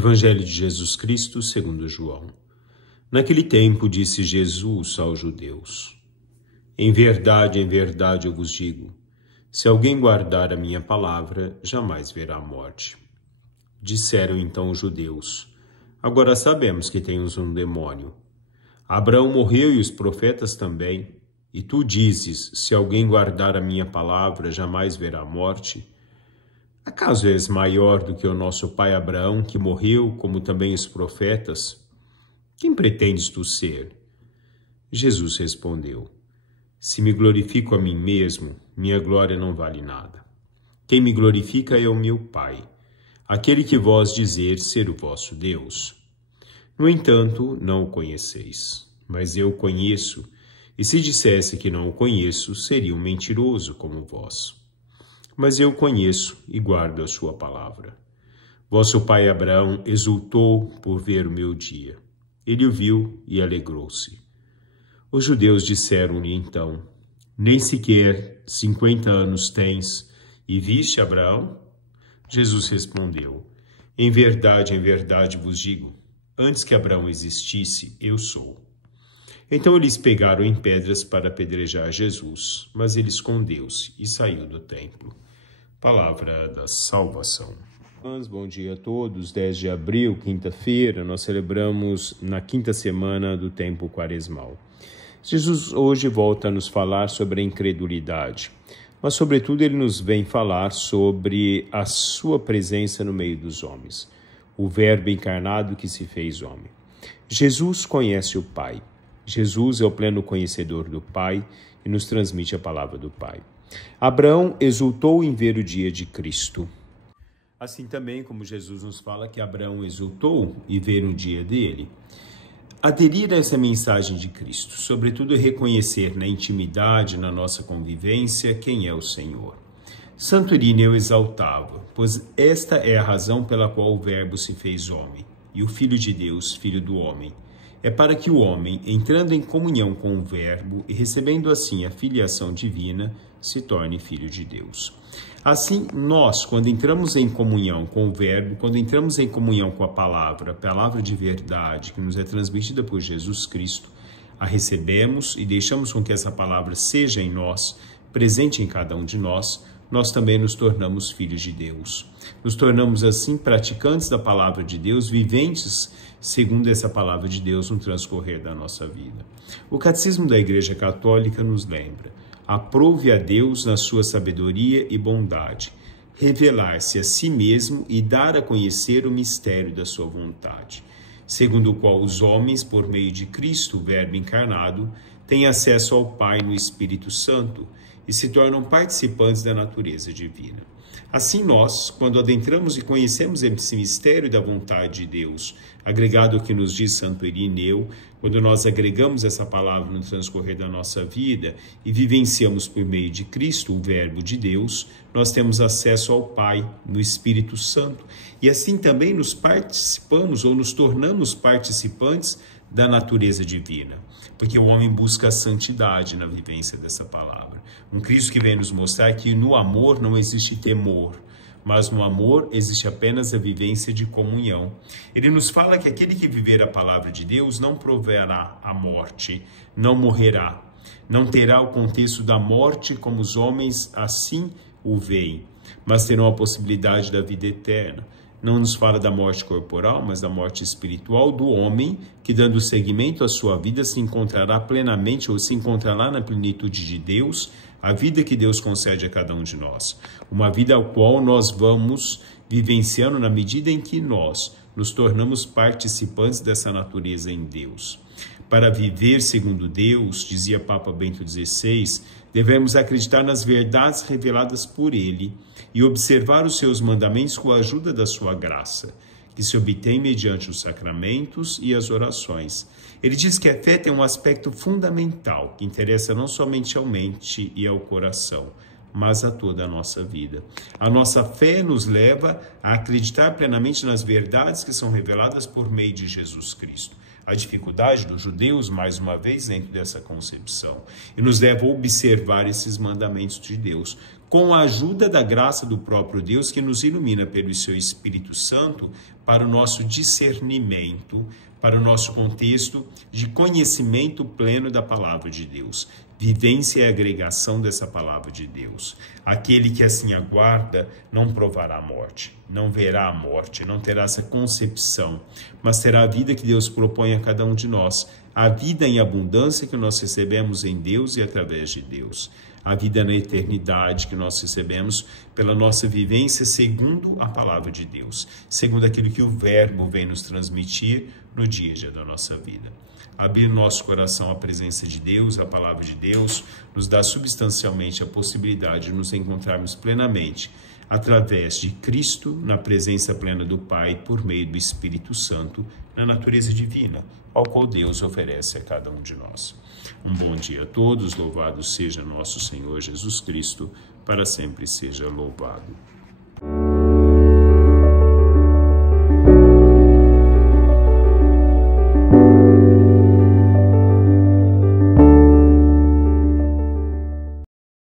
Evangelho de Jesus Cristo segundo João. Naquele tempo disse Jesus aos judeus: em verdade eu vos digo, se alguém guardar a minha palavra, jamais verá a morte. Disseram então os judeus: agora sabemos que tens um demônio. Abraão morreu e os profetas também, e tu dizes, se alguém guardar a minha palavra, jamais verá a morte. Acaso és maior do que o nosso pai Abraão, que morreu, como também os profetas? Quem pretendes tu ser? Jesus respondeu: se me glorifico a mim mesmo, minha glória não vale nada. Quem me glorifica é o meu Pai, aquele que vós dizeis ser o vosso Deus. No entanto, não o conheceis, mas eu o conheço, e se dissesse que não o conheço, seria um mentiroso como vós. Mas eu o conheço e guardo a sua palavra. Vosso pai Abraão exultou por ver o meu dia. Ele o viu e alegrou-se. Os judeus disseram-lhe então: nem sequer 50 anos tens, e viste Abraão? Jesus respondeu: em verdade vos digo, antes que Abraão existisse, eu sou. Então eles pegaram em pedras para apedrejar Jesus, mas ele escondeu-se e saiu do templo. Palavra da salvação. Bom dia a todos. 10 de abril, quinta-feira, nós celebramos na quinta semana do tempo quaresmal. Jesus hoje volta a nos falar sobre a incredulidade, mas sobretudo ele nos vem falar sobre a sua presença no meio dos homens, o Verbo encarnado que se fez homem. Jesus conhece o Pai. Jesus é o pleno conhecedor do Pai e nos transmite a palavra do Pai. Abraão exultou em ver o dia de Cristo. Assim também como Jesus nos fala que Abraão exultou em ver o dia dele. Aderir a essa mensagem de Cristo, sobretudo reconhecer na intimidade, na nossa convivência, quem é o Senhor. Santo Irineu exaltava, pois esta é a razão pela qual o Verbo se fez homem, e o Filho de Deus, Filho do homem. É para que o homem, entrando em comunhão com o Verbo e recebendo assim a filiação divina, se torne filho de Deus. Assim, nós, quando entramos em comunhão com o Verbo, quando entramos em comunhão com a palavra de verdade que nos é transmitida por Jesus Cristo, a recebemos e deixamos com que essa palavra seja em nós, presente em cada um de nós, nós também nos tornamos filhos de Deus. Nos tornamos assim praticantes da palavra de Deus, viventes segundo essa palavra de Deus no transcorrer da nossa vida. O Catecismo da Igreja Católica nos lembra: aprove a Deus na sua sabedoria e bondade, revelar-se a si mesmo e dar a conhecer o mistério da sua vontade, segundo o qual os homens, por meio de Cristo, o Verbo encarnado, têm acesso ao Pai no Espírito Santo e se tornam participantes da natureza divina. Assim nós, quando adentramos e conhecemos esse mistério da vontade de Deus, agregado ao que nos diz Santo Irineu, quando nós agregamos essa palavra no transcorrer da nossa vida e vivenciamos por meio de Cristo, o Verbo de Deus, nós temos acesso ao Pai no Espírito Santo. E assim também nos participamos ou nos tornamos participantes da natureza divina, porque o homem busca a santidade na vivência dessa palavra. Um Cristo que vem nos mostrar que no amor não existe temor, mas no amor existe apenas a vivência de comunhão. Ele nos fala que aquele que viver a palavra de Deus não proverá a morte, não morrerá, não terá o contexto da morte como os homens assim o veem, mas terão a possibilidade da vida eterna. Não nos fala da morte corporal, mas da morte espiritual do homem, que dando seguimento à sua vida se encontrará plenamente ou se encontrará na plenitude de Deus, a vida que Deus concede a cada um de nós. Uma vida ao qual nós vamos vivenciando na medida em que nós nos tornamos participantes dessa natureza em Deus. Para viver segundo Deus, dizia Papa Bento XVI, devemos acreditar nas verdades reveladas por Ele e observar os seus mandamentos com a ajuda da sua graça, que se obtém mediante os sacramentos e as orações. Ele diz que a fé tem um aspecto fundamental, que interessa não somente ao mente e ao coração, mas a toda a nossa vida. A nossa fé nos leva a acreditar plenamente nas verdades que são reveladas por meio de Jesus Cristo. A dificuldade dos judeus, mais uma vez, dentro dessa concepção, e nos leva a observar esses mandamentos de Deus, com a ajuda da graça do próprio Deus, que nos ilumina pelo seu Espírito Santo, para o nosso discernimento, para o nosso contexto de conhecimento pleno da palavra de Deus, vivência e agregação dessa palavra de Deus. Aquele que assim aguarda não provará a morte, não verá a morte, não terá essa concepção, mas terá a vida que Deus propõe a cada um de nós, a vida em abundância que nós recebemos em Deus e através de Deus, a vida na eternidade que nós recebemos pela nossa vivência segundo a palavra de Deus, segundo aquilo que o Verbo vem nos transmitir no dia a dia da nossa vida. Abrir nosso coração à presença de Deus, à palavra de Deus, nos dá substancialmente a possibilidade de nos encontrarmos plenamente através de Cristo, na presença plena do Pai, por meio do Espírito Santo, na natureza divina, ao qual Deus oferece a cada um de nós. Um bom dia a todos, louvado seja nosso Senhor Jesus Cristo, para sempre seja louvado.